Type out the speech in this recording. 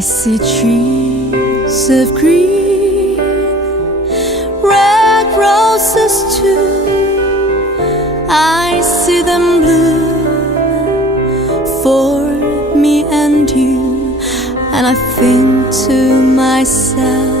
I see trees of green, red roses too. I see them bloom for me and you, and I think to myself,